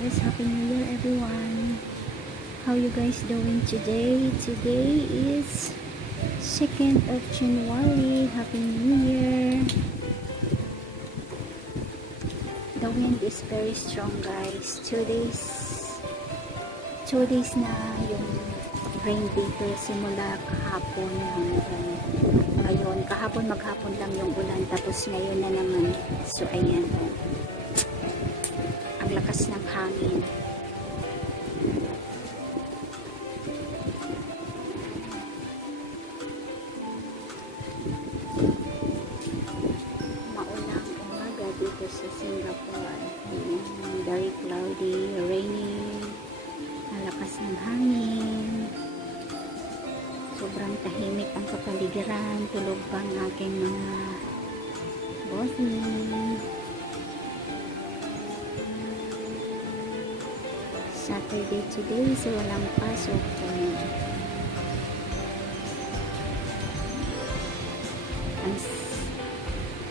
Yes, Happy New Year everyone. How you guys doing today? Today is 2nd of January. Happy New Year. The wind is very strong guys. 2 days na yung rain dito simula kahapon hanggang ngayon. Kahapon maghapon lang yung ulan tapos ngayon na naman. So ayan oh. Ang lakas ng hangin. Maulang umaga dito sa Singapore. Very cloudy, rainy. Ang lakas ng hangin. Sobrang tahimik ang kapaligiran. Tulog pa ang aking mga bossy. Saturday today, so walang pasok.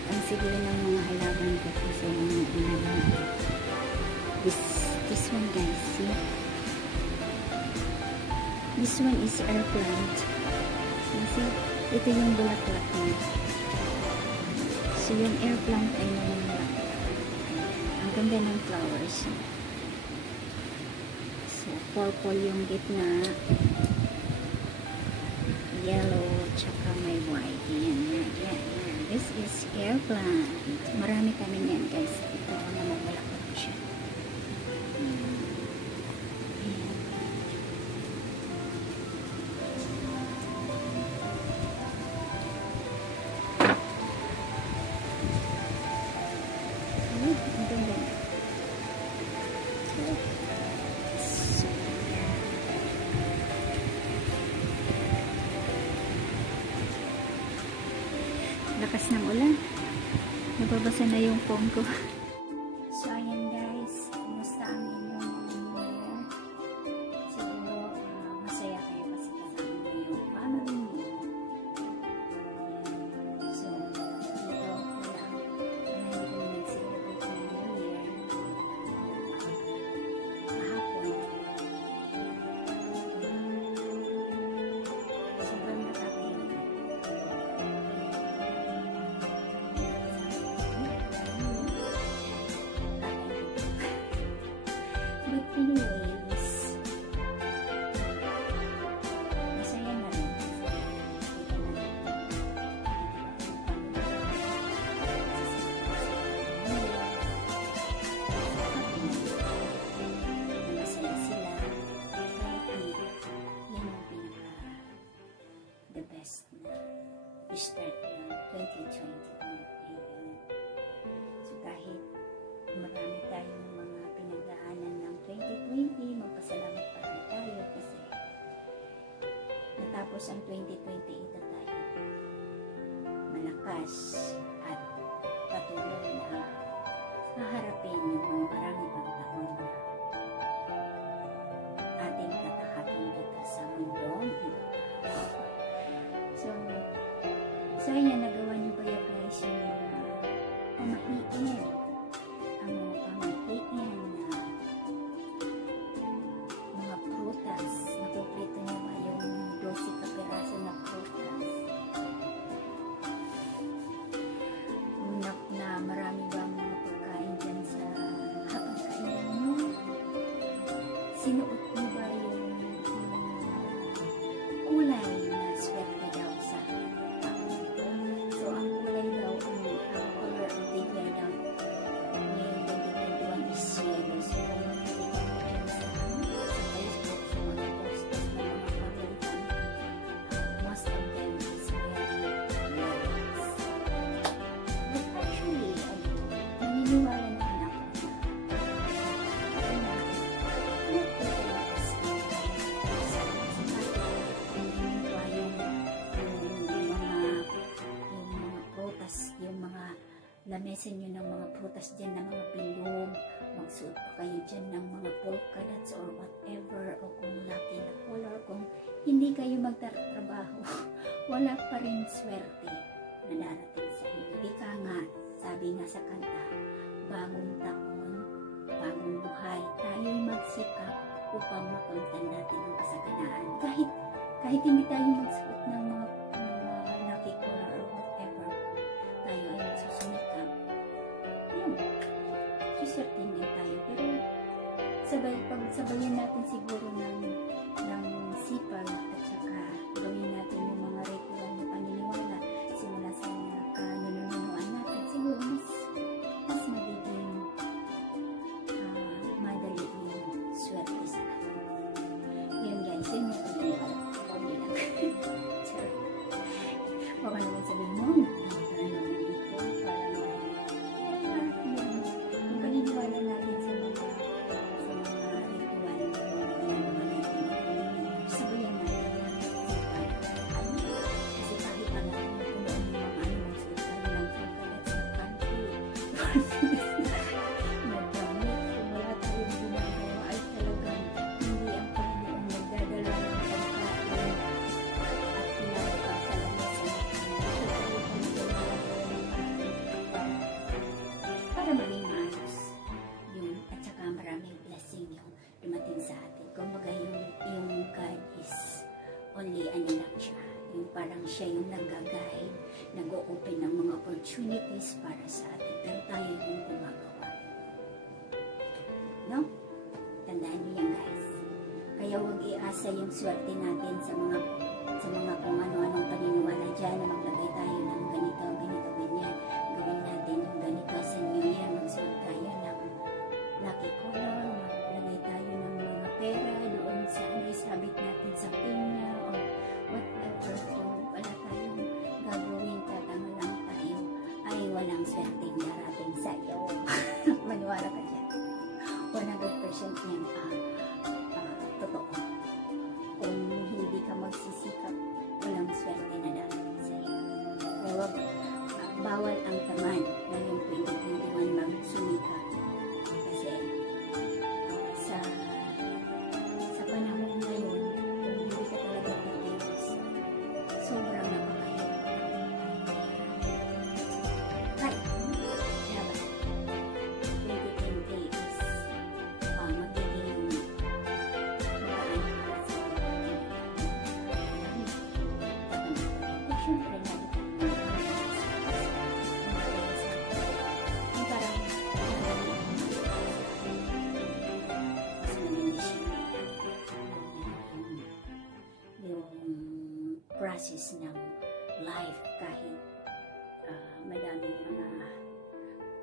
Ang siguro ng mga halaman ko kasi this one guys, see? This one is air plant. You see? Ito yung bulaklak niya. So yung air plant ay namumula. Ang ganda ng flowers. Purple yung gitna, yellow, tsaka may white. Yan. This is air plant. Marami kami yan guys. Ito, namumulaklak siya. Ang ganda. Lakas ng ulan. Nababasa na yung phone ko. So, ayan guys. Kumusta ang inyong New Year? Siguro, masaya kayo kasi kasama mo yung family niyo. So, dito, wala hindi kami nag-celebrate ng New Year. Kahapon. Sobrang nakakayo. But anyways, masaya na rin. Masaya sila. Healthy. Yan ang pinaka the best na start ng 2021. So kahit marami tayong mga pinagdaanan ng 2020, magpasalamat pa rin tayo kasi natapos ang 2020, ito tayo malakas at patuloy na haharapin yung mga marami pang taon na ating tatahakin dito sa mundong ito. So ayan, nagawa niyo ba yung guys yung mga pamahiin? Ang mga pamahiin na mga prutas. Nakuplito niyo ba yung 12 kapiraso na prutas? Na marami ba mga pagkain dyan sa hapagkainan niyo? Sinuot niyo ba yung kulay na swerte daw sa taon ito? So ang kulay daw, ang color of the year daw ngayong 2021 is yellow. So kung makikita ko dyan sa Facebook, sa mga posters ng mga family, most of them is wearing yellows. But actually, naniniwala naman ako na lamesin nyo ng mga prutas dyan, ng mga bilog, magsuot pa kayo dyan ng mga polka dots or whatever, o kung lucky na color, kung hindi kayo magtatrabaho, wala pa rin swerte na darating sa inyo. Ika nga, sabi nga sa kanta, bagong taon, bagong buhay, tayo magsikap upang makamtan natin ang kasaganaan. Kahit hindi tayo magsuot ng mga lucky color or whatever, tayo ay magsusumikap. Yun, suswertin din tayo. Pero pagsabayan natin siguro ng sipag at saka gawin natin yung mga ritual na paniniwala simula sa nanununuan natin, siguro mas magiging madali yung swerte sa atin. Yun guys, yun yung paniniwala ko. Huwag lang. Baka naman sabihin mo, naman dito, parang yung paniniwala natin sa mga para maging maayos yun, at saka maraming blessing yung dumating sa atin. Kumbaga yung God is only lang siya, yung parang siya yung nag-guide, nag-o-open ng mga opportunities para sa atin, pero tayo yung gumagawa, no? Tandaan niyo yan guys. Kaya huwag iasa yung swerte natin sa mga kung ano-anong paniniwala dyan na maglagay tayo ng ganito, ganyan. Gawin natin yung ganito sa New Year. Magsuot tayo ng lucky color, maglagay tayo ng mga pera doon sa isabit natin sa pinya o whatever. Kung wala tayong gagawin, tatanga lang tayo, ay walang swerte darating sa iyo. Maniwala ka dyan. 100% yan totoo. Kung hindi ka magsisikap, walang swerte na darating sa iyo. Kaya bawal ang tamad ngayong 2021 magsumikap. Kasi sa panahon ngayon, kung hindi ka talaga kikilos, sobrang napakahirap na buhay. Kaya ba? 2020 is magiging magaan para sa ating. Siyempre, process ng life kahit madaming mga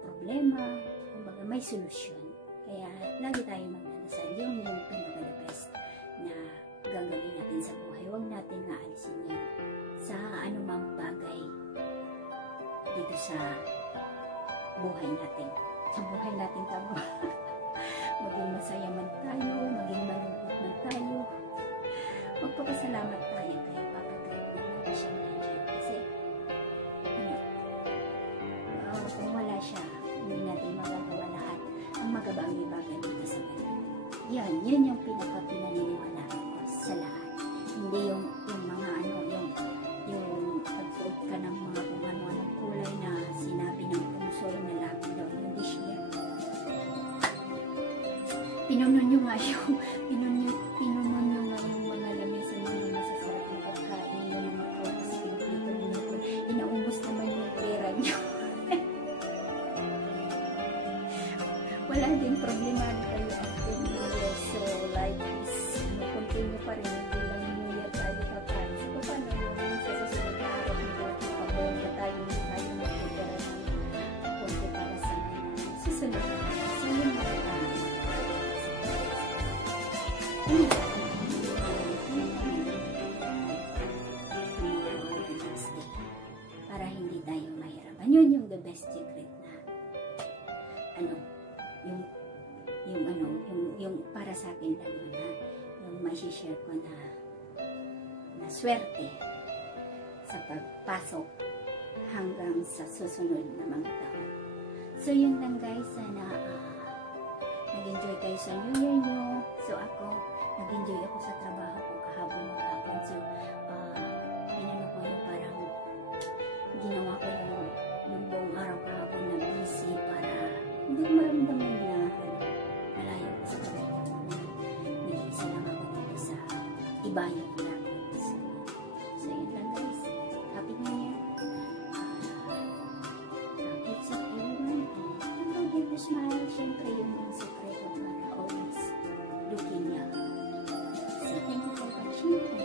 problema, kumbaga may solusyon. Kaya lagi tayong magdadasal yung pinaka-the best na gagawin natin sa buhay. Huwag natin maalisin yan sa anumang bagay dito sa buhay natin. Sa buhay natin tama. Maging masaya man tayo, maging malungkot man tayo, magpapasalamat tayo kay Papa God na siya nandiyan. Kasi, kung wala siya, hindi natin magagawa lahat ang magabagay-bagay dito sa mundo. Yun yung pinaka-pinaniniwala ko sa lahat. Hindi yung mga yung pagsuot ka ng mga kung ano-anong kulay na sinabi ng puso na lagi daw, hindi siya. Pinuno nyo nga yung mga lamesa nyo ng masasarap na pagkain, yung mga prutas, inaubos naman yung pera nyo. Wala din problema kayo after New Year, so like this, continue pa rin, hindi lang New Year tayo kakain. So paano yung sa susunod na araw nito, pabongga tayo, hindi tayo magpipera ng konti para sa susunod na araw. So yun mga para hindi tayo mahirapan. Yun yung the best secret na yung para sa akin lang yun, yung may share ko na swerte sa pagpasok hanggang sa susunod na mga taon. So yun lang guys, sana nag-enjoy kayo sa New Year nyo. So ako, nag-enjoy ako sa trabaho ko kahapon maghapon. So, inano ko yung parang ginawa ko yung buong araw kahapon na busy para hindi ko maramdaman na malayo ko sa pamilya ko. bayad na. So yun lang guys. Happy New Year. Keep up everyone. And don't forget to smile. Siyempre yun yung sekreto para always looking young. So thank you for watching.